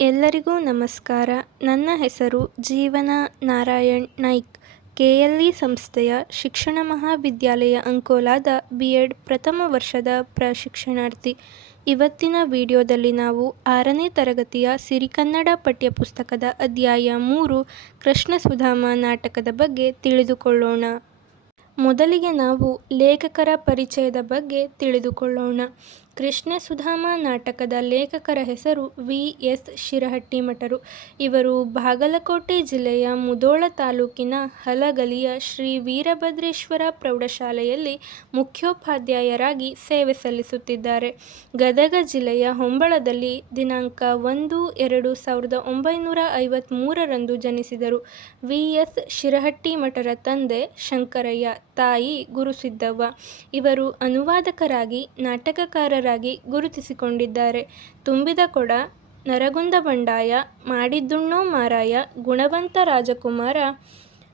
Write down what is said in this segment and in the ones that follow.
ಎಲ್ಲರಿಗೂ ನಮಸ್ಕಾರ. ನನ್ನ ಹೆಸರು ಜೀವನ ನಾರಾಯಣ್ ನಾಯ್ಕ್. ಕೆಎಲ್ಇ ಸಂಸ್ಥೆಯ ಶಿಕ್ಷಣ ಮಹಾವಿದ್ಯಾಲಯ ಅಂಕೋಲಾದ ಬಿ ಎಡ್ ಪ್ರಥಮ ವರ್ಷದ ಪ್ರಶಿಕ್ಷಣಾರ್ಥಿ. ಇವತ್ತಿನ ವಿಡಿಯೋದಲ್ಲಿ ನಾವು ಆರನೇ ತರಗತಿಯ ಸಿರಿಕನ್ನಡ ಪಠ್ಯಪುಸ್ತಕದ ಅಧ್ಯಾಯ ಮೂರು ಕೃಷ್ಣ ಸುಧಾಮ ನಾಟಕದ ಬಗ್ಗೆ ತಿಳಿದುಕೊಳ್ಳೋಣ. ಮೊದಲಿಗೆ ನಾವು ಲೇಖಕರ ಪರಿಚಯದ ಬಗ್ಗೆ ತಿಳಿದುಕೊಳ್ಳೋಣ. ಕೃಷ್ಣ ಸುಧಾಮ ನಾಟಕದ ಲೇಖಕರ ಹೆಸರು ವಿ. ಎಸ್. ಶಿರಹಟ್ಟಿಮಠರು ಇವರು ಬಾಗಲಕೋಟೆ ಜಿಲ್ಲೆಯ ಮುದೋಳ ತಾಲೂಕಿನ ಹಲಗಲಿಯ ಶ್ರೀ ವೀರಭದ್ರೇಶ್ವರ ಪ್ರೌಢಶಾಲೆಯಲ್ಲಿ ಮುಖ್ಯೋಪಾಧ್ಯಾಯರಾಗಿ ಸೇವೆ ಸಲ್ಲಿಸುತ್ತಿದ್ದಾರೆ. ಗದಗ ಜಿಲ್ಲೆಯ ಹೊಂಬಳದಲ್ಲಿ ದಿನಾಂಕ ಒಂದು ಎರಡು ಸಾವಿರದ ಒಂಬೈನೂರ ಐವತ್ತ್ಮೂರರಂದು ಜನಿಸಿದರು. ವಿ. ಎಸ್. ಶಿರಹಟ್ಟಿಮಠರ ತಂದೆ ಶಂಕರಯ್ಯ ತಾಯಿ ಗುರುಸಿದ್ದವ್ವ. ಇವರು ಅನುವಾದಕರಾಗಿ ನಾಟಕಕಾರರಾಗಿ ಗುರುತಿಸಿಕೊಂಡಿದ್ದಾರೆ. ತುಂಬಿದ ಕೊಡ ನರಗುಂದ ಬಂಡಾಯ ಮಾಡಿದ್ದುಣ್ಣೋ ಮಾರಾಯ ಗುಣವಂತ ರಾಜಕುಮಾರ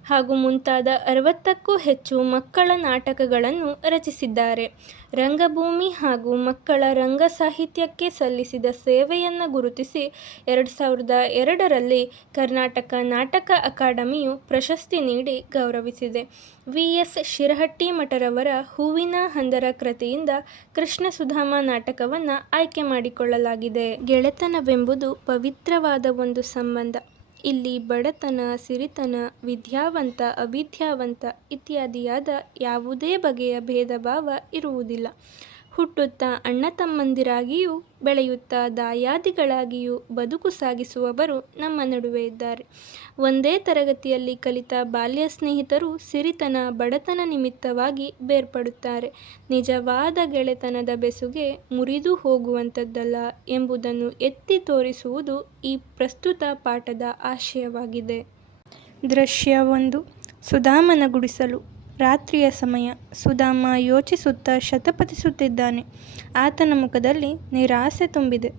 ಹಾಗೂ ಮುಂತಾದ ಅರವತ್ತಕ್ಕೂ ಹೆಚ್ಚು ಮಕ್ಕಳ ನಾಟಕಗಳನ್ನು ರಚಿಸಿದ್ದಾರೆ. ರಂಗಭೂಮಿ ಹಾಗೂ ಮಕ್ಕಳ ರಂಗ ಸಾಹಿತ್ಯಕ್ಕೆ ಸಲ್ಲಿಸಿದ ಸೇವೆಯನ್ನು ಗುರುತಿಸಿ ಎರಡು ಸಾವಿರದ ಎರಡರಲ್ಲಿ ಕರ್ನಾಟಕ ನಾಟಕ ಅಕಾಡೆಮಿಯು ಪ್ರಶಸ್ತಿ ನೀಡಿ ಗೌರವಿಸಿದೆ. ವಿ. ಎಸ್. ಶಿರಹಟ್ಟಿ ಮಠರವರ ಹೂವಿನ ಹಂದರ ಕೃತಿಯಿಂದ ಕೃಷ್ಣ ಸುಧಾಮ ನಾಟಕವನ್ನು ಆಯ್ಕೆ ಮಾಡಿಕೊಳ್ಳಲಾಗಿದೆ. ಗೆಳೆತನವೆಂಬುದು ಪವಿತ್ರವಾದ ಒಂದು ಸಂಬಂಧ. ಇಲ್ಲಿ ಬಡತನ ಸಿರಿತನ ವಿದ್ಯಾವಂತ ಅವಿದ್ಯಾವಂತ ಇತ್ಯಾದಿಯಾದ ಯಾವುದೇ ಬಗೆಯ ಭೇದ ಭಾವ ಇರುವುದಿಲ್ಲ. ಹುಟ್ಟುತ್ತಾ ಅಣ್ಣ ತಮ್ಮಂದಿರಾಗಿಯೂ ಬೆಳೆಯುತ್ತಾ ದಾಯಾದಿಗಳಾಗಿಯೂ ಬದುಕು ಸಾಗಿಸುವವರು ನಮ್ಮ ನಡುವೆ ಇದ್ದಾರೆ. ಒಂದೇ ತರಗತಿಯಲ್ಲಿ ಕಲಿತ ಬಾಲ್ಯ ಸ್ನೇಹಿತರು ಸಿರಿತನ, ಬಡತನ ನಿಮಿತ್ತವಾಗಿ ಬೇರ್ಪಡುತ್ತಾರೆ. ನಿಜವಾದ ಗೆಳೆತನದ ಬೆಸುಗೆ ಮುರಿದು ಹೋಗುವಂಥದ್ದಲ್ಲ ಎಂಬುದನ್ನು ಎತ್ತಿ ತೋರಿಸುವುದು ಈ ಪ್ರಸ್ತುತ ಪಾಠದ ಆಶಯವಾಗಿದೆ. ದೃಶ್ಯ ಒಂದು. ಸುಧಾಮನ ಗುಡಿಸಲು. ರಾತ್ರಿಯ ಸಮಯ. ಸುಧಾಮ ಯೋಚಿಸುತ್ತಾ ಶತಪತಿಸುತ್ತಿದ್ದಾನೆ ಆತನ ಮುಖದಲ್ಲಿ ನಿರಾಸೆ ತುಂಬಿದೆ.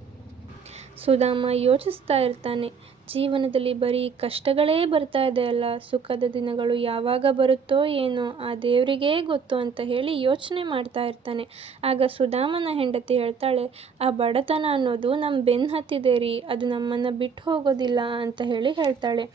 ಸುಧಾಮ ಯೋಚಿಸ್ತಾ ಇರ್ತಾನೆ. ಜೀವನದಲ್ಲಿ ಬರೀ ಕಷ್ಟಗಳೇ ಬರ್ತಾ ಇದೆಯಲ್ಲ ಸುಖದ ದಿನಗಳು ಯಾವಾಗ ಬರುತ್ತೋ ಏನೋ ಆ ದೇವರಿಗೇ ಗೊತ್ತು ಅಂತ ಹೇಳಿ ಯೋಚನೆ ಮಾಡ್ತಾ ಇರ್ತಾನೆ. ಆಗ ಸುಧಾಮನ ಹೆಂಡತಿ ಹೇಳ್ತಾಳೆ, ಆ ಬಡತನ ಅನ್ನೋದು ನಮ್ಮ ಬೆನ್ನು ಹತ್ತಿದೆ ರೀ. ಅದು ನಮ್ಮನ್ನು ಬಿಟ್ಟು ಹೋಗೋದಿಲ್ಲ ಅಂತ ಹೇಳಿ ಹೇಳ್ತಾಳೆ.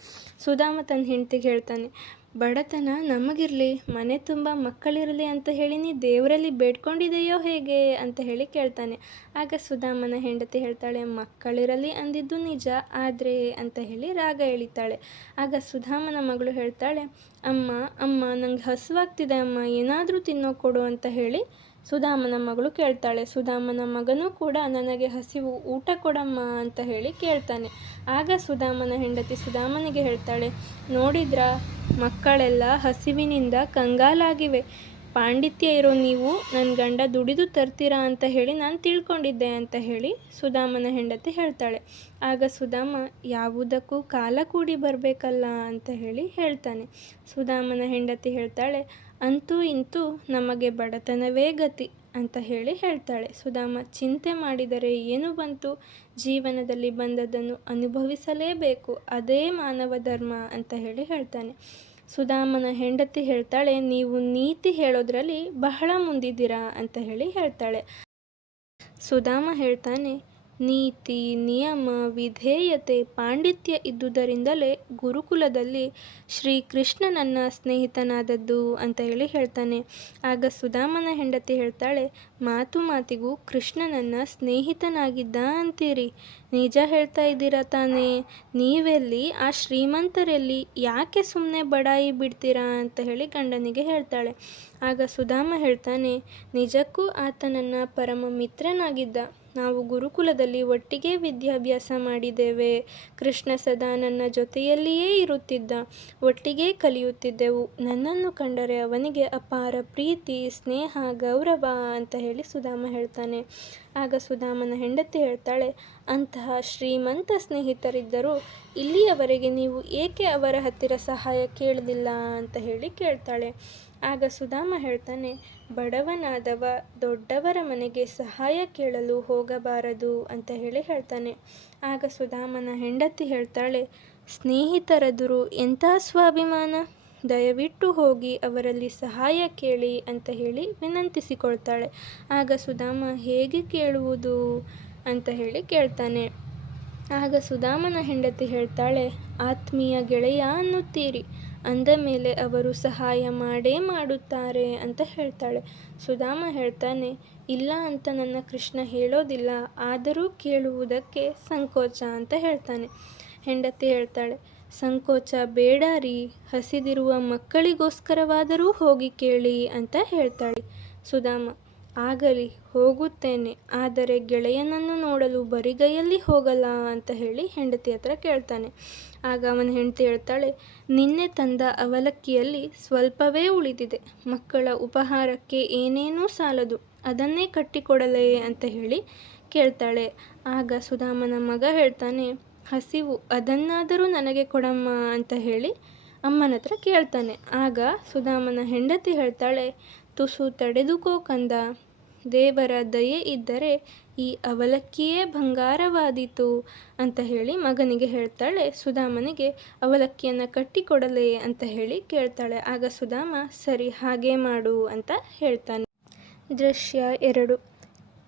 ಸುಧಾಮ ತನ್ನ ಹೆಂಡತಿಗೆ ಹೇಳ್ತಾನೆ ಬಡತನ ನಮಗಿರಲಿ, ಮನೆ ತುಂಬ ಮಕ್ಕಳಿರಲಿ ಅಂತ ಹೇಳಿ ನೀ ದೇವರಲ್ಲಿ ಬೇಡ್ಕೊಂಡಿದೆಯೋ ಹೇಗೆ ಅಂತ ಹೇಳಿ ಕೇಳ್ತಾನೆ. ಆಗ ಸುಧಾಮನ ಹೆಂಡತಿ ಹೇಳ್ತಾಳೆ, ಮಕ್ಕಳಿರಲಿ ಅಂದಿದ್ದು ನಿಜ, ಆದರೆ ಅಂತ ಹೇಳಿ ರಾಗ ಎಳಿತಾಳೆ. ಆಗ ಸುಧಾಮನ ಮಗಳು ಹೇಳ್ತಾಳೆ, ಅಮ್ಮ ಅಮ್ಮ, ನಂಗೆ ಹಸುವಾಗ್ತಿದೆ ಅಮ್ಮ, ಏನಾದರೂ ತಿನ್ನೋ ಕೊಡು ಅಂತ ಹೇಳಿ ಸುಧಾಮನ ಮಗಳು ಕೇಳ್ತಾಳೆ. ಸುಧಾಮನ ಮಗನೂ ಕೂಡ ನನಗೆ ಹಸಿವು ಊಟ ಕೊಡಮ್ಮ ಅಂತ ಹೇಳಿ ಕೇಳ್ತಾನೆ. ಆಗ ಸುಧಾಮನ ಹೆಂಡತಿ ಸುಧಾಮನಿಗೆ ಹೇಳ್ತಾಳೆ, ನೋಡಿದ್ರ, ಮಕ್ಕಳೆಲ್ಲ ಹಸಿವಿನಿಂದ ಕಂಗಾಲಾಗಿವೆ. ಪಾಂಡಿತ್ಯ ಇರೋ ನೀವು ನನ್ನ ಗಂಡ ದುಡಿದು ತರ್ತೀರಾ ಅಂತ ಹೇಳಿ ನಾನು ತಿಳ್ಕೊಂಡಿದ್ದೆ ಅಂತ ಹೇಳಿ ಸುಧಾಮನ ಹೆಂಡತಿ ಹೇಳ್ತಾಳೆ. ಆಗ ಸುಧಾಮ, ಯಾವುದಕ್ಕೂ ಕಾಲ ಕೂಡಿ ಬರಬೇಕಲ್ಲ ಅಂತ ಹೇಳಿ ಹೇಳ್ತಾನೆ. ಸುಧಾಮನ ಹೆಂಡತಿ ಹೇಳ್ತಾಳೆ ಅಂತೂ ಇಂತೂ ನಮಗೆ ಬಡತನವೇ ಗತಿ ಅಂತ ಹೇಳಿ ಹೇಳ್ತಾಳೆ. ಸುಧಾಮ ಚಿಂತೆ ಮಾಡಿದರೆ ಏನು ಬಂತು? ಜೀವನದಲ್ಲಿ ಬಂದದ್ದನ್ನು ಅನುಭವಿಸಲೇಬೇಕು. ಅದೇ ಮಾನವ ಧರ್ಮ ಅಂತ ಹೇಳಿ ಹೇಳ್ತಾನೆ. ಸುಧಾಮನ ಹೆಂಡತಿ ಹೇಳ್ತಾಳೆ, ನೀವು ನೀತಿ ಹೇಳೋದ್ರಲ್ಲಿ ಬಹಳ ಮುಂದಿದ್ದೀರಾ? ಅಂತ ಹೇಳಿ ಹೇಳ್ತಾಳೆ. ಸುಧಾಮ ಹೇಳ್ತಾನೆ ನೀತಿ, ನಿಯಮ, ವಿಧೇಯತೆ ಪಾಂಡಿತ್ಯ ಇದ್ದುದರಿಂದಲೇ ಗುರುಕುಲದಲ್ಲಿ ಶ್ರೀಕೃಷ್ಣ ನನ್ನ ಸ್ನೇಹಿತನಾದದ್ದು ಅಂತ ಹೇಳಿ ಹೇಳ್ತಾನೆ. ಆಗ ಸುಧಾಮನ ಹೆಂಡತಿ ಹೇಳ್ತಾಳೆ, ಮಾತು ಮಾತಿಗೂ ಕೃಷ್ಣ ನನ್ನ ಸ್ನೇಹಿತನಾಗಿದ್ದ ಅಂತೀರಿ ನಿಜ ಹೇಳ್ತಾ ಇದ್ದೀರಾ ತಾನೇ? ನೀವೆಲ್ಲಿ, ಆ ಶ್ರೀಮಂತರಲ್ಲಿ ಯಾಕೆ ಸುಮ್ಮನೆ ಬಡಾಯಿ ಬಿಡ್ತೀರಾ? ಅಂತ ಹೇಳಿ ಗಂಡನಿಗೆ ಹೇಳ್ತಾಳೆ. ಆಗ ಸುಧಾಮ ಹೇಳ್ತಾನೆ, ನಿಜಕ್ಕೂ ಆತನನ್ನ ಪರಮ ಮಿತ್ರನಾಗಿದ್ದ. ನಾವು ಗುರುಕುಲದಲ್ಲಿ ಒಟ್ಟಿಗೆ ವಿದ್ಯಾಭ್ಯಾಸ ಮಾಡಿದ್ದೇವೆ. ಕೃಷ್ಣ ಸದಾ ನನ್ನ ಜೊತೆಯಲ್ಲಿಯೇ ಇರುತ್ತಿದ್ದ, ಒಟ್ಟಿಗೆ ಕಲಿಯುತ್ತಿದ್ದೆವು. ನನ್ನನ್ನು ಕಂಡರೆ ಅವನಿಗೆ ಅಪಾರ ಪ್ರೀತಿ, ಸ್ನೇಹ, ಗೌರವ ಅಂತ ಹೇಳಿ ಸುಧಾಮ ಹೇಳ್ತಾನೆ. ಆಗ ಸುಧಾಮನ ಹೆಂಡತಿ ಹೇಳ್ತಾಳೆ, ಅಂತಹ ಶ್ರೀಮಂತ ಸ್ನೇಹಿತರಿದ್ದರೂ ಇಲ್ಲಿಯವರೆಗೆ ನೀವು ಏಕೆ ಅವರ ಹತ್ತಿರ ಸಹಾಯ ಕೇಳಲಿಲ್ಲ ಅಂತ ಹೇಳಿ ಕೇಳ್ತಾಳೆ. ಆಗ ಸುಧಾಮ ಹೇಳ್ತಾನೆ ಬಡವನಾದವ, ದೊಡ್ಡವರ ಮನೆಗೆ ಸಹಾಯ ಕೇಳಲು ಹೋಗಬಾರದು ಅಂತ ಹೇಳಿ ಹೇಳ್ತಾನೆ. ಆಗ ಸುಧಾಮನ ಹೆಂಡತಿ ಹೇಳ್ತಾಳೆ, ಸ್ನೇಹಿತರೆದುರು ಎಂಥ ಸ್ವಾಭಿಮಾನ? ದಯವಿಟ್ಟು ಹೋಗಿ ಅವರಲ್ಲಿ ಸಹಾಯ ಕೇಳಿ ಅಂತ ಹೇಳಿ ವಿನಂತಿಸಿಕೊಳ್ತಾಳೆ. ಆಗ ಸುಧಾಮ, ಹೇಗೆ ಕೇಳುವುದು ಅಂತ ಹೇಳಿ ಕೇಳ್ತಾನೆ. ಆಗ ಸುಧಾಮನ ಹೆಂಡತಿ ಹೇಳ್ತಾಳೆ, ಆತ್ಮೀಯ ಗೆಳೆಯ ಅನ್ನುತ್ತೀರಿ. ಅಂದ ಮೇಲೆ ಅವರು ಸಹಾಯ ಮಾಡೇ ಮಾಡುತ್ತಾರೆ ಅಂತ ಹೇಳ್ತಾಳೆ. ಸುಧಾಮ ಹೇಳ್ತಾನೆ, ಇಲ್ಲ ಅಂತ ನನ್ನ ಕೃಷ್ಣ ಹೇಳೋದಿಲ್ಲ, ಆದರೂ ಕೇಳುವುದಕ್ಕೆ ಸಂಕೋಚ ಅಂತ ಹೇಳ್ತಾನೆ. ಹೆಂಡತಿ ಹೇಳ್ತಾಳೆ, ಸಂಕೋಚ ಬೇಡ ರೀ, ಹಸಿದಿರುವ ಮಕ್ಕಳಿಗೋಸ್ಕರವಾದರೂ ಹೋಗಿ ಕೇಳಿ ಅಂತ ಹೇಳ್ತಾಳೆ ಸುಧಾಮ. ಆಗಲಿ, ಹೋಗುತ್ತೇನೆ. ಆದರೆ ಗೆಳೆಯನನ್ನು ನೋಡಲು ಬರಿಗೈಯಲ್ಲಿ ಹೋಗಲ್ಲ ಅಂತ ಹೇಳಿ ಹೆಂಡತಿ ಹತ್ರ ಕೇಳ್ತಾನೆ. ಆಗ ಅವನ ಹೆಂಡತಿ ಹೇಳ್ತಾಳೆ, ನಿನ್ನೆ ತಂದ ಅವಲಕ್ಕಿಯಲ್ಲಿ ಸ್ವಲ್ಪವೇ ಉಳಿದಿದೆ. ಮಕ್ಕಳ ಉಪಹಾರಕ್ಕೆ ಏನೇನೂ ಸಾಲದು, ಅದನ್ನೇ ಕಟ್ಟಿಕೊಡಲೇ ಅಂತ ಹೇಳಿ ಕೇಳ್ತಾಳೆ. ಆಗ ಸುಧಾಮನ ಮಗ ಹೇಳ್ತಾನೆ, ಹಸಿವು ಅದನ್ನಾದರೂ ನನಗೆ ಕೊಡಮ್ಮ ಅಂತ ಹೇಳಿ ಅಮ್ಮನ ಹತ್ರ ಕೇಳ್ತಾನೆ. ಆಗ ಸುಧಾಮನ ಹೆಂಡತಿ ಹೇಳ್ತಾಳೆ, ತುಸು ತಡೆದುಕೋ ಕಂದ. ದೇವರ ದಯೆ ಇದ್ದರೆ ಈ ಅವಲಕ್ಕಿಯೇ ಬಂಗಾರವಾದೀತು ಅಂತ ಹೇಳಿ ಮಗನಿಗೆ ಹೇಳ್ತಾಳೆ, ಸುಧಾಮನಿಗೆ ಅವಲಕ್ಕಿಯನ್ನು ಕಟ್ಟಿಕೊಡಲೇ ಅಂತ ಹೇಳಿ ಕೇಳ್ತಾಳೆ. ಆಗ ಸುಧಾಮ, ಸರಿ, ಹಾಗೆ ಮಾಡು ಅಂತ ಹೇಳ್ತಾನೆ. ದೃಶ್ಯ ಎರಡು.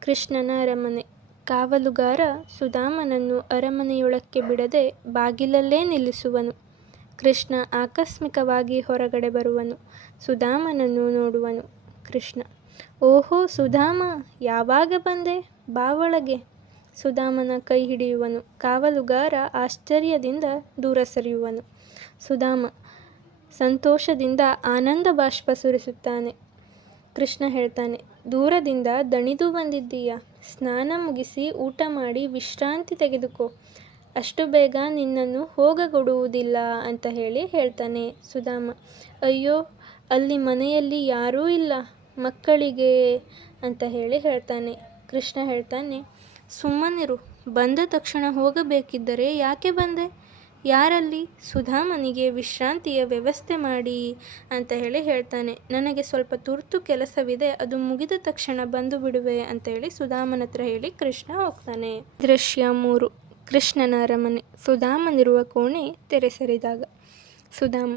ಕೃಷ್ಣನ ಅರಮನೆ. ಕಾವಲುಗಾರ ಸುಧಾಮನನ್ನು ಅರಮನೆಯೊಳಕ್ಕೆ ಬಿಡದೆ ಬಾಗಿಲಲ್ಲೇ ನಿಲ್ಲಿಸುವನು. ಕೃಷ್ಣ ಆಕಸ್ಮಿಕವಾಗಿ ಹೊರಗಡೆ ಬರುವನು. ಸುಧಾಮನನ್ನು ನೋಡುವನು. ಕೃಷ್ಣ ಓಹೋ ಸುಧಾಮ, ಯಾವಾಗ ಬಂದೆ? ಬಾ ಒಳಗೆ. ಸುಧಾಮನ ಕೈ ಹಿಡಿಯುವನು, ಕಾವಲುಗಾರ ಆಶ್ಚರ್ಯದಿಂದ ದೂರ ಸರಿಯುವನು. ಸುಧಾಮ ಸಂತೋಷದಿಂದ ಆನಂದ ಬಾಷ್ಪ ಸುರಿಸುತ್ತಾನೆ. ಕೃಷ್ಣ ಹೇಳ್ತಾನೆ, ದೂರದಿಂದ ದಣಿದು ಬಂದಿದ್ದೀಯ. ಸ್ನಾನ ಮುಗಿಸಿ ಊಟ ಮಾಡಿ ವಿಶ್ರಾಂತಿ ತೆಗೆದುಕೋ. ಅಷ್ಟು ಬೇಗ ನಿನ್ನನ್ನು ಹೋಗಗೊಡುವುದಿಲ್ಲ ಅಂತ ಹೇಳಿ ಹೇಳ್ತಾನೆ ಸುಧಾಮ. ಅಯ್ಯೋ, ಅಲ್ಲಿ ಮನೆಯಲ್ಲಿ ಯಾರೂ ಇಲ್ಲ. ಮಕ್ಕಳಿಗೆ ಅಂತ ಹೇಳಿ ಹೇಳ್ತಾನೆ. ಕೃಷ್ಣ ಹೇಳ್ತಾನೆ, ಸುಮ್ಮನಿರು, ಬಂದ ತಕ್ಷಣ ಹೋಗಬೇಕಿದ್ದರೆ ಯಾಕೆ ಬಂದೆ? ಯಾರಲ್ಲಿ? ಸುಧಾಮನಿಗೆ ವಿಶ್ರಾಂತಿಯ ವ್ಯವಸ್ಥೆ ಮಾಡಿ ಅಂತ ಹೇಳಿ ಹೇಳ್ತಾನೆ. ನನಗೆ ಸ್ವಲ್ಪ ತುರ್ತು ಕೆಲಸವಿದೆ, ಅದು ಮುಗಿದ ತಕ್ಷಣ ಬಂದು ಬಿಡುವೆ ಅಂತ ಹೇಳಿ ಸುಧಾಮನ ಹತ್ರ ಹೇಳಿ ಕೃಷ್ಣ ಹೋಗ್ತಾನೆ. ದೃಶ್ಯ ಮೂರು, ಕೃಷ್ಣನ ಅರಮನೆ. ಸುಧಾಮನಿರುವ ಕೋಣೆ ತೆರೆಸರಿದಾಗ, ಸುಧಾಮ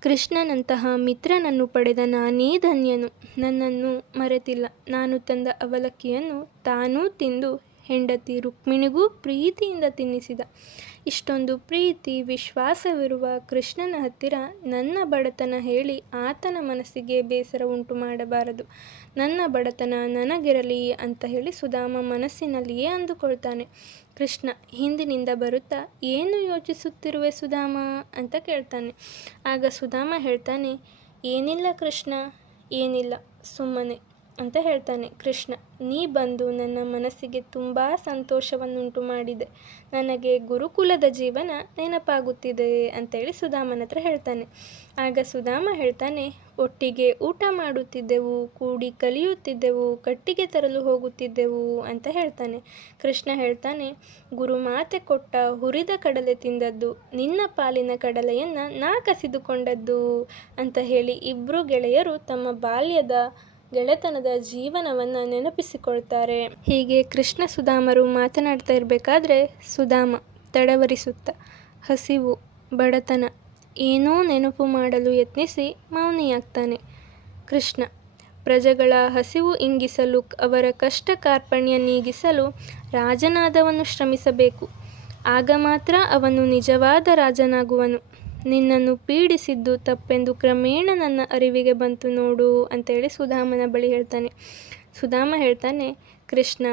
ಕೃಷ್ಣನಂತಹ ಮಿತ್ರನನ್ನು ಪಡೆದ ನಾನೇ ಧನ್ಯನು. ನನ್ನನ್ನು ಮರೆತಿಲ್ಲ. ನಾನು ತಂದ ಅವಲಕ್ಕಿಯನ್ನು ತಾನೂ ತಿಂದು ಹೆಂಡತಿ ರುಕ್ಮಿಣಿಗೂ ಪ್ರೀತಿಯಿಂದ ತಿನ್ನಿಸಿದ. ಇಷ್ಟೊಂದು ಪ್ರೀತಿ, ವಿಶ್ವಾಸವಿರುವ ಕೃಷ್ಣನ ಹತ್ತಿರ ನನ್ನ ಬಡತನ ಹೇಳಿ ಆತನ ಮನಸ್ಸಿಗೆ ಬೇಸರ ಉಂಟು ಮಾಡಬಾರದು. ನನ್ನ ಬಡತನ ನನಗಿರಲಿ ಅಂತ ಹೇಳಿ ಸುಧಾಮ ಮನಸ್ಸಿನಲ್ಲಿಯೇ ಅಂದುಕೊಳ್ತಾನೆ. ಕೃಷ್ಣ, ಹಿಂದಿನಿಂದ ಬರುತ್ತಾ? ಏನು ಯೋಚಿಸುತ್ತಿರುವೆ ಸುಧಾಮ? ಅಂತ ಕೇಳ್ತಾನೆ. ಆಗ ಸುಧಾಮ ಹೇಳ್ತಾನೆ, ಏನಿಲ್ಲ ಕೃಷ್ಣ, ಏನಿಲ್ಲ, ಸುಮ್ಮನೆ. ಅಂತ ಹೇಳ್ತಾನೆ, ಕೃಷ್ಣ, ನೀ ಬಂದು ನನ್ನ ಮನಸ್ಸಿಗೆ ತುಂಬ ಸಂತೋಷವನ್ನುಂಟು ಮಾಡಿದೆ. ನನಗೆ ಗುರುಕುಲದ ಜೀವನ ನೆನಪಾಗುತ್ತಿದೆ ಅಂತೇಳಿ ಸುಧಾಮನ ಹತ್ರ ಹೇಳ್ತಾನೆ. ಆಗ ಸುಧಾಮ ಹೇಳ್ತಾನೆ, ಒಟ್ಟಿಗೆ ಊಟ ಮಾಡುತ್ತಿದ್ದೆವು, ಕೂಡಿ ಕಲಿಯುತ್ತಿದ್ದೆವು, ಕಟ್ಟಿಗೆ ತರಲು ಹೋಗುತ್ತಿದ್ದೆವು ಅಂತ ಹೇಳ್ತಾನೆ. ಕೃಷ್ಣ ಹೇಳ್ತಾನೆ ಗುರುಮಾತೆ ಕೊಟ್ಟ ಹುರಿದ ಕಡಲೆ ತಿಂದದ್ದು, ನಿನ್ನ ಪಾಲಿನ ಕಡಲೆಯನ್ನು ನಾ ಕಸಿದುಕೊಂಡದ್ದು ಅಂತ ಹೇಳಿ ಇಬ್ಬರು ಗೆಳೆಯರು ತಮ್ಮ ಬಾಲ್ಯದ ಗೆಳೆತನದ ಜೀವನವನ್ನು ನೆನಪಿಸಿಕೊಳ್ತಾರೆ. ಹೀಗೆ ಕೃಷ್ಣ ಸುಧಾಮರು ಮಾತನಾಡ್ತಾ ಇರಬೇಕಾದ್ರೆ ಸುಧಾಮ ತಡವರಿಸುತ್ತ, ಹಸಿವು, ಬಡತನ, ಏನೋ ನೆನಪು ಮಾಡಲು ಯತ್ನಿಸಿ ಮೌನಿಯಾಗ್ತಾನೆ. ಕೃಷ್ಣ, ಪ್ರಜೆಗಳ ಹಸಿವು ಇಂಗಿಸಲು, ಅವರ ಕಷ್ಟ ಕಾರ್ಪಣ್ಯ ನೀಗಿಸಲು ರಾಜನಾದವನು ಶ್ರಮಿಸಬೇಕು. ಆಗ ಮಾತ್ರ ಅವನು ನಿಜವಾದ ರಾಜನಾಗುವನು. ನಿನ್ನನ್ನು ಪೀಡಿಸಿದ್ದು ತಪ್ಪೆಂದು ಕ್ರಮೇಣ ನನ್ನ ಅರಿವಿಗೆ ಬಂತು ನೋಡು ಅಂತೇಳಿ ಸುಧಾಮನ ಬಳಿ ಹೇಳ್ತಾನೆ. ಸುಧಾಮ ಹೇಳ್ತಾನೆ, ಕೃಷ್ಣ,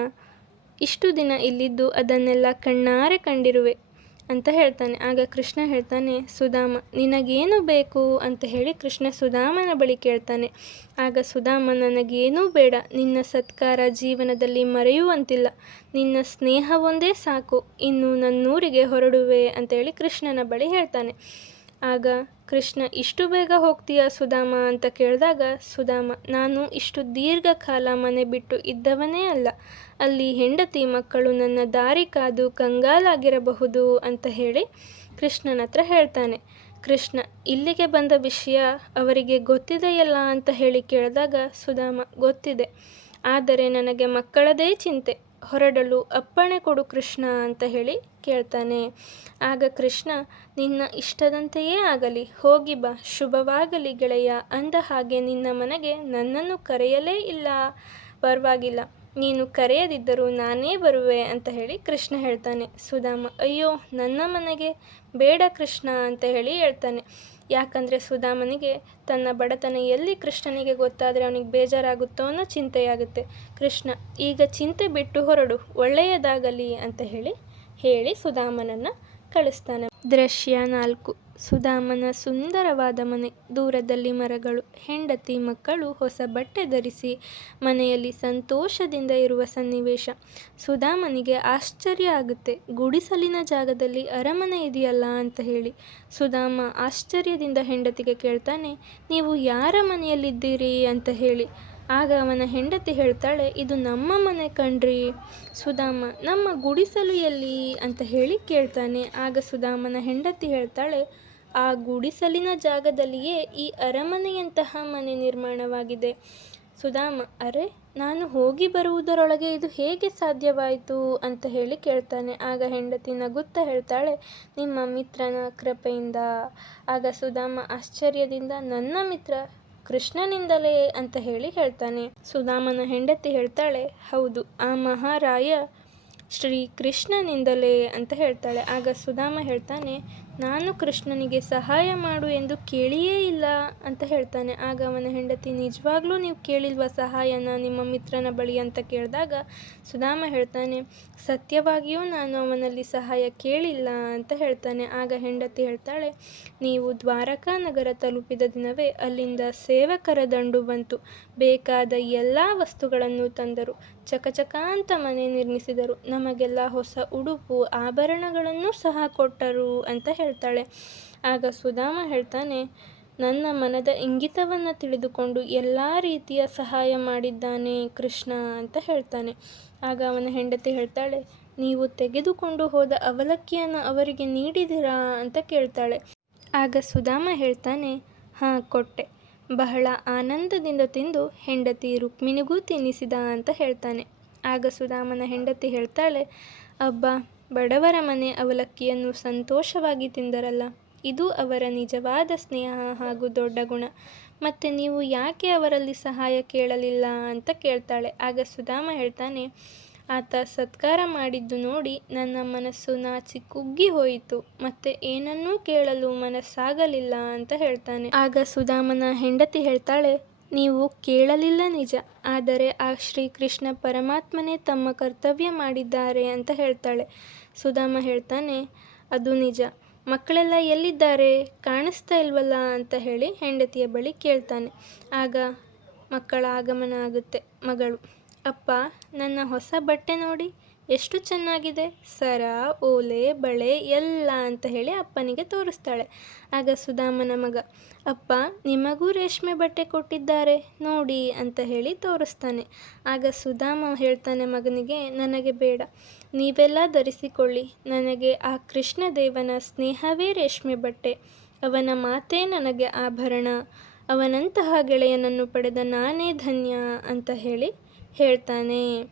ಇಷ್ಟು ದಿನ ಇಲ್ಲಿದ್ದು ಅದನ್ನೆಲ್ಲ ಕಣ್ಣಾರೆ ಕಂಡಿರುವೆ ಅಂತ ಹೇಳ್ತಾನೆ. ಆಗ ಕೃಷ್ಣ ಹೇಳ್ತಾನೆ, ಸುಧಾಮ, ನಿನಗೇನು ಬೇಕು? ಅಂತ ಹೇಳಿ ಕೃಷ್ಣ ಸುಧಾಮನ ಬಳಿ ಕೇಳ್ತಾನೆ. ಆಗ ಸುಧಾಮ, ನನಗೇನೂ ಬೇಡ, ನಿನ್ನ ಸತ್ಕಾರ ಜೀವನದಲ್ಲಿ ಮರೆಯುವಂತಿಲ್ಲ. ನಿನ್ನ ಸ್ನೇಹವೊಂದೇ ಸಾಕು, ಇನ್ನು ನನ್ನೂರಿಗೆ ಹೊರಡುವೆ ಅಂತೇಳಿ ಕೃಷ್ಣನ ಬಳಿ ಹೇಳ್ತಾನೆ. ಆಗ, ಕೃಷ್ಣ, ಇಷ್ಟು ಬೇಗ ಹೋಗ್ತೀಯಾ ಸುಧಾಮ ಅಂತ ಕೇಳಿದಾಗ, ಸುಧಾಮ, ನಾನು ಇಷ್ಟು ದೀರ್ಘಕಾಲ ಮನೆ ಬಿಟ್ಟು ಇದ್ದವನೇ ಅಲ್ಲ. ಅಲ್ಲಿ ಹೆಂಡತಿ ಮಕ್ಕಳು ನನ್ನ ದಾರಿ ಕಾದು ಕಂಗಾಲಾಗಿರಬಹುದು ಅಂತ ಹೇಳಿ ಕೃಷ್ಣನ ಹತ್ರ ಹೇಳ್ತಾನೆ. ಕೃಷ್ಣ, ಇಲ್ಲಿಗೆ ಬಂದ ವಿಷಯ ಅವರಿಗೆ ಗೊತ್ತಿದೆಯಲ್ಲ ಅಂತ ಹೇಳಿ ಕೇಳಿದಾಗ, ಸುಧಾಮ, ಗೊತ್ತಿದೆ. ಆದರೆ ನನಗೆ ಮಕ್ಕಳದೇ ಚಿಂತೆ. ಹೊರಡಲು ಅಪ್ಪಣೆ ಕೊಡು ಕೃಷ್ಣ ಅಂತ ಹೇಳಿ ಕೇಳ್ತಾನೆ. ಆಗ ಕೃಷ್ಣ, ನಿನ್ನ ಇಷ್ಟದಂತೆಯೇ ಆಗಲಿ, ಹೋಗಿ ಬಾ, ಶುಭವಾಗಲಿ ಗೆಳೆಯ, ಅಂದ ಹಾಗೆ ನಿನ್ನ ಮನೆಗೆ ನನ್ನನ್ನು ಕರೆಯಲೇ ಇಲ್ಲ. ಪರವಾಗಿಲ್ಲ, ನೀನು ಕರೆಯದಿದ್ದರೂ ನಾನೇ ಬರುವೆ ಅಂತ ಹೇಳಿ ಕೃಷ್ಣ ಹೇಳ್ತಾನೆ. ಸುಧಾಮ, ಅಯ್ಯೋ, ನನ್ನ ಮನೆಗೆ ಬೇಡ ಕೃಷ್ಣ ಅಂತ ಹೇಳಿ ಹೇಳ್ತಾನೆ. ಯಾಕಂದರೆ ಸುಧಾಮನಿಗೆ ತನ್ನ ಬಡತನ ಎಲ್ಲಿ ಕೃಷ್ಣನಿಗೆ ಗೊತ್ತಾದರೆ ಅವನಿಗೆ ಬೇಜಾರಾಗುತ್ತೋ ಅನ್ನೋ ಚಿಂತೆಯಾಗುತ್ತೆ. ಕೃಷ್ಣ, ಈಗ ಚಿಂತೆ ಬಿಟ್ಟು ಹೊರಡು, ಒಳ್ಳೆಯದಾಗಲಿ ಅಂತ ಹೇಳಿ ಹೇಳಿ ಸುಧಾಮನನ್ನು ಕಳಿಸ್ತಾನೆ. ದೃಶ್ಯ ನಾಲ್ಕು. ಸುಧಾಮನ ಸುಂದರವಾದ ಮನೆ. ದೂರದಲ್ಲಿ ಮರಗಳು. ಹೆಂಡತಿ ಮಕ್ಕಳು ಹೊಸ ಬಟ್ಟೆ ಧರಿಸಿ ಮನೆಯಲ್ಲಿ ಸಂತೋಷದಿಂದ ಇರುವ ಸನ್ನಿವೇಶ. ಸುಧಾಮನಿಗೆ ಆಶ್ಚರ್ಯ ಆಗುತ್ತೆ. ಗುಡಿಸಲಿನ ಜಾಗದಲ್ಲಿ ಅರಮನೆ ಇದೆಯಲ್ಲ ಅಂತ ಹೇಳಿ. ಸುಧಾಮ ಆಶ್ಚರ್ಯದಿಂದ ಹೆಂಡತಿಗೆ ಕೇಳ್ತಾನೆ, ನೀವು ಯಾರ ಮನೆಯಲ್ಲಿದ್ದೀರಿ? ಅಂತ ಹೇಳಿ. ಆಗ ಅವನ ಹೆಂಡತಿ ಹೇಳ್ತಾಳೆ, ಇದು ನಮ್ಮ ಮನೆ ಕಣ್ರಿ. ಸುಧಾಮ, ನಮ್ಮ ಗುಡಿಸಲು ಎಲ್ಲಿ ಅಂತ ಹೇಳಿ ಕೇಳ್ತಾನೆ. ಆಗ ಸುಧಾಮನ ಹೆಂಡತಿ ಹೇಳ್ತಾಳೆ, ಆ ಗುಡಿಸಲಿನ ಜಾಗದಲ್ಲಿಯೇ ಈ ಅರಮನೆಯಂತಹ ಮನೆ ನಿರ್ಮಾಣವಾಗಿದೆ. ಸುಧಾಮ, ಅರೆ, ನಾನು ಹೋಗಿ ಬರುವುದರೊಳಗೆ ಇದು ಹೇಗೆ ಸಾಧ್ಯವಾಯಿತು ಅಂತ ಹೇಳಿ ಕೇಳ್ತಾನೆ. ಆಗ ಹೆಂಡತಿ ನಗುತ್ತ ಹೇಳ್ತಾಳೆ, ನಿಮ್ಮ ಮಿತ್ರನ ಕೃಪೆಯಿಂದ ಆಗ ಸುಧಾಮ ಆಶ್ಚರ್ಯದಿಂದ, ನನ್ನ ಮಿತ್ರ ಕೃಷ್ಣನಿಂದಲೇ ಅಂತ ಹೇಳಿ ಹೇಳ್ತಾನೆ. ಸುಧಾಮನ ಹೆಂಡತಿ ಹೇಳ್ತಾಳೆ, ಹೌದು, ಆ ಮಹಾರಾಯ ಶ್ರೀ ಕೃಷ್ಣನಿಂದಲೇ ಅಂತ ಹೇಳ್ತಾಳೆ. ಆಗ ಸುಧಾಮ ಹೇಳ್ತಾನೆ ನಾನು ಕೃಷ್ಣನಿಗೆ ಸಹಾಯ ಮಾಡು ಎಂದು ಕೇಳಿಯೇ ಇಲ್ಲ ಅಂತ ಹೇಳ್ತಾನೆ. ಆಗ ಅವನ ಹೆಂಡತಿ, ನಿಜವಾಗ್ಲೂ ನೀವು ಕೇಳಿಲ್ವ ಸಹಾಯನ? ನಿಮ್ಮ ಮಿತ್ರನ ಬಳಿ ಅಂತ ಕೇಳಿದಾಗ ಸುಧಾಮ ಹೇಳ್ತಾನೆ, ಸತ್ಯವಾಗಿಯೂ ನಾನು ಅವನಲ್ಲಿ ಸಹಾಯ ಕೇಳಿಲ್ಲ ಅಂತ ಹೇಳ್ತಾನೆ. ಆಗ ಹೆಂಡತಿ ಹೇಳ್ತಾಳೆ, ನೀವು ದ್ವಾರಕಾ ನಗರ ತಲುಪಿದ ದಿನವೇ ಅಲ್ಲಿಂದ ಸೇವಕರ ದಂಡು ಬಂತು. ಬೇಕಾದ ಎಲ್ಲ ವಸ್ತುಗಳನ್ನು ತಂದರು. ಚಕಚಕ ಅಂತ ಮನೆ ನಿರ್ಮಿಸಿದರು. ನಮಗೆಲ್ಲ ಹೊಸ ಉಡುಪು, ಆಭರಣಗಳನ್ನು ಸಹ ಕೊಟ್ಟರು ಅಂತ ಹೇಳ್ತಾಳೆ. ಆಗ ಸುಧಾಮ ಹೇಳ್ತಾನೆ, ನನ್ನ ಮನದ ಇಂಗಿತವನ್ನು ತಿಳಿದುಕೊಂಡು ಎಲ್ಲ ರೀತಿಯ ಸಹಾಯ ಮಾಡಿದ್ದಾನೆ ಕೃಷ್ಣ ಅಂತ ಹೇಳ್ತಾನೆ. ಆಗ ಅವನ ಹೆಂಡತಿ ಹೇಳ್ತಾಳೆ, ನೀವು ತೆಗೆದುಕೊಂಡು ಹೋದ ಅವಲಕ್ಕಿಯನ್ನು ಅವರಿಗೆ ನೀಡಿದಿರಾ? ಅಂತ ಕೇಳ್ತಾಳೆ. ಆಗ ಸುಧಾಮ ಹೇಳ್ತಾನೆ, ಹಾಂ, ಕೊಟ್ಟೆ. ಬಹಳ ಆನಂದದಿಂದ ತಿಂದು ಹೆಂಡತಿ ರುಕ್ಮಿಣಿಗೂ ತಿನ್ನಿಸಿದ ಅಂತ ಹೇಳ್ತಾನೆ. ಆಗ ಸುಧಾಮನ ಹೆಂಡತಿ ಹೇಳ್ತಾಳೆ, ಅಬ್ಬ, ಬಡವರ ಮನೆ ಅವಲಕ್ಕಿಯನ್ನು ಸಂತೋಷವಾಗಿ ತಿಂದರಲ್ಲ. ಇದು ಅವರ ನಿಜವಾದ ಸ್ನೇಹ ಹಾಗೂ ದೊಡ್ಡ ಗುಣ. ಮತ್ತು ನೀವು ಯಾಕೆ ಅವರಲ್ಲಿ ಸಹಾಯ ಕೇಳಲಿಲ್ಲ? ಅಂತ ಕೇಳ್ತಾಳೆ. ಆಗ ಸುಧಾಮ ಹೇಳ್ತಾನೆ ಆತ ಸತ್ಕಾರ ಮಾಡಿದ್ದು ನೋಡಿ ನನ್ನ ಮನಸ್ಸು ನಾಚಿ ಕುಗ್ಗಿ ಹೋಯಿತು. ಮತ್ತೆ ಏನನ್ನೂ ಕೇಳಲು ಮನಸ್ಸಾಗಲಿಲ್ಲ ಅಂತ ಹೇಳ್ತಾನೆ. ಆಗ ಸುಧಾಮನ ಹೆಂಡತಿ ಹೇಳ್ತಾಳೆ, ನೀವು ಕೇಳಲಿಲ್ಲ ನಿಜ, ಆದರೆ ಆ ಶ್ರೀಕೃಷ್ಣ ಪರಮಾತ್ಮನೇ ತಮ್ಮ ಕರ್ತವ್ಯ ಮಾಡಿದ್ದಾರೆ ಅಂತ ಹೇಳ್ತಾಳೆ. ಸುಧಾಮ ಹೇಳ್ತಾನೆ, ಅದು ನಿಜ. ಮಕ್ಕಳೆಲ್ಲ ಎಲ್ಲಿದ್ದಾರೆ? ಕಾಣಿಸ್ತಾ ಇಲ್ವಲ್ಲ ಅಂತ ಹೇಳಿ ಹೆಂಡತಿಯ ಬಳಿ ಕೇಳ್ತಾನೆ. ಆಗ ಮಕ್ಕಳ ಆಗಮನ ಆಗುತ್ತೆ, ಮಗಳು. ಅಪ್ಪ, ನನ್ನ ಹೊಸ ಬಟ್ಟೆ ನೋಡಿ. ಎಷ್ಟು ಚೆನ್ನಾಗಿದೆ. ಸರ, ಓಲೆ, ಬಳೆ ಎಲ್ಲ ಅಂತ ಹೇಳಿ ಅಪ್ಪನಿಗೆ ತೋರಿಸ್ತಾಳೆ. ಆಗ ಸುಧಾಮನ ಮಗ, ಅಪ್ಪ, ನಿಮಗೂ ರೇಷ್ಮೆ ಬಟ್ಟೆ ಕೊಟ್ಟಿದ್ದಾರೆ, ನೋಡಿ ಅಂತ ಹೇಳಿ ತೋರಿಸ್ತಾನೆ. ಆಗ ಸುಧಾಮ ಹೇಳ್ತಾನೆ ಮಗನಿಗೆ, ನನಗೆ ಬೇಡ. ನೀವೆಲ್ಲ ಧರಿಸಿಕೊಳ್ಳಿ. ನನಗೆ ಆ ಕೃಷ್ಣದೇವನ ಸ್ನೇಹವೇ ರೇಷ್ಮೆ ಬಟ್ಟೆ. ಅವನ ಮಾತೇ ನನಗೆ ಆಭರಣ. ಅವನಂತಹ ಗೆಳೆಯನನ್ನು ಪಡೆದ ನಾನೇ ಧನ್ಯ ಅಂತ ಹೇಳಿ ಹೇಳ್ತಾನೆ.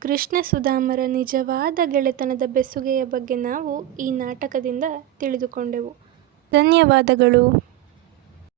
ಕೃಷ್ಣ ಸುಧಾಮರ ನಿಜವಾದ ಗೆಳೆತನದ ಬೆಸುಗೆಯ ಬಗ್ಗೆ ನಾವು ಈ ನಾಟಕದಿಂದ ತಿಳಿದುಕೊಂಡೆವು. ಧನ್ಯವಾದಗಳು.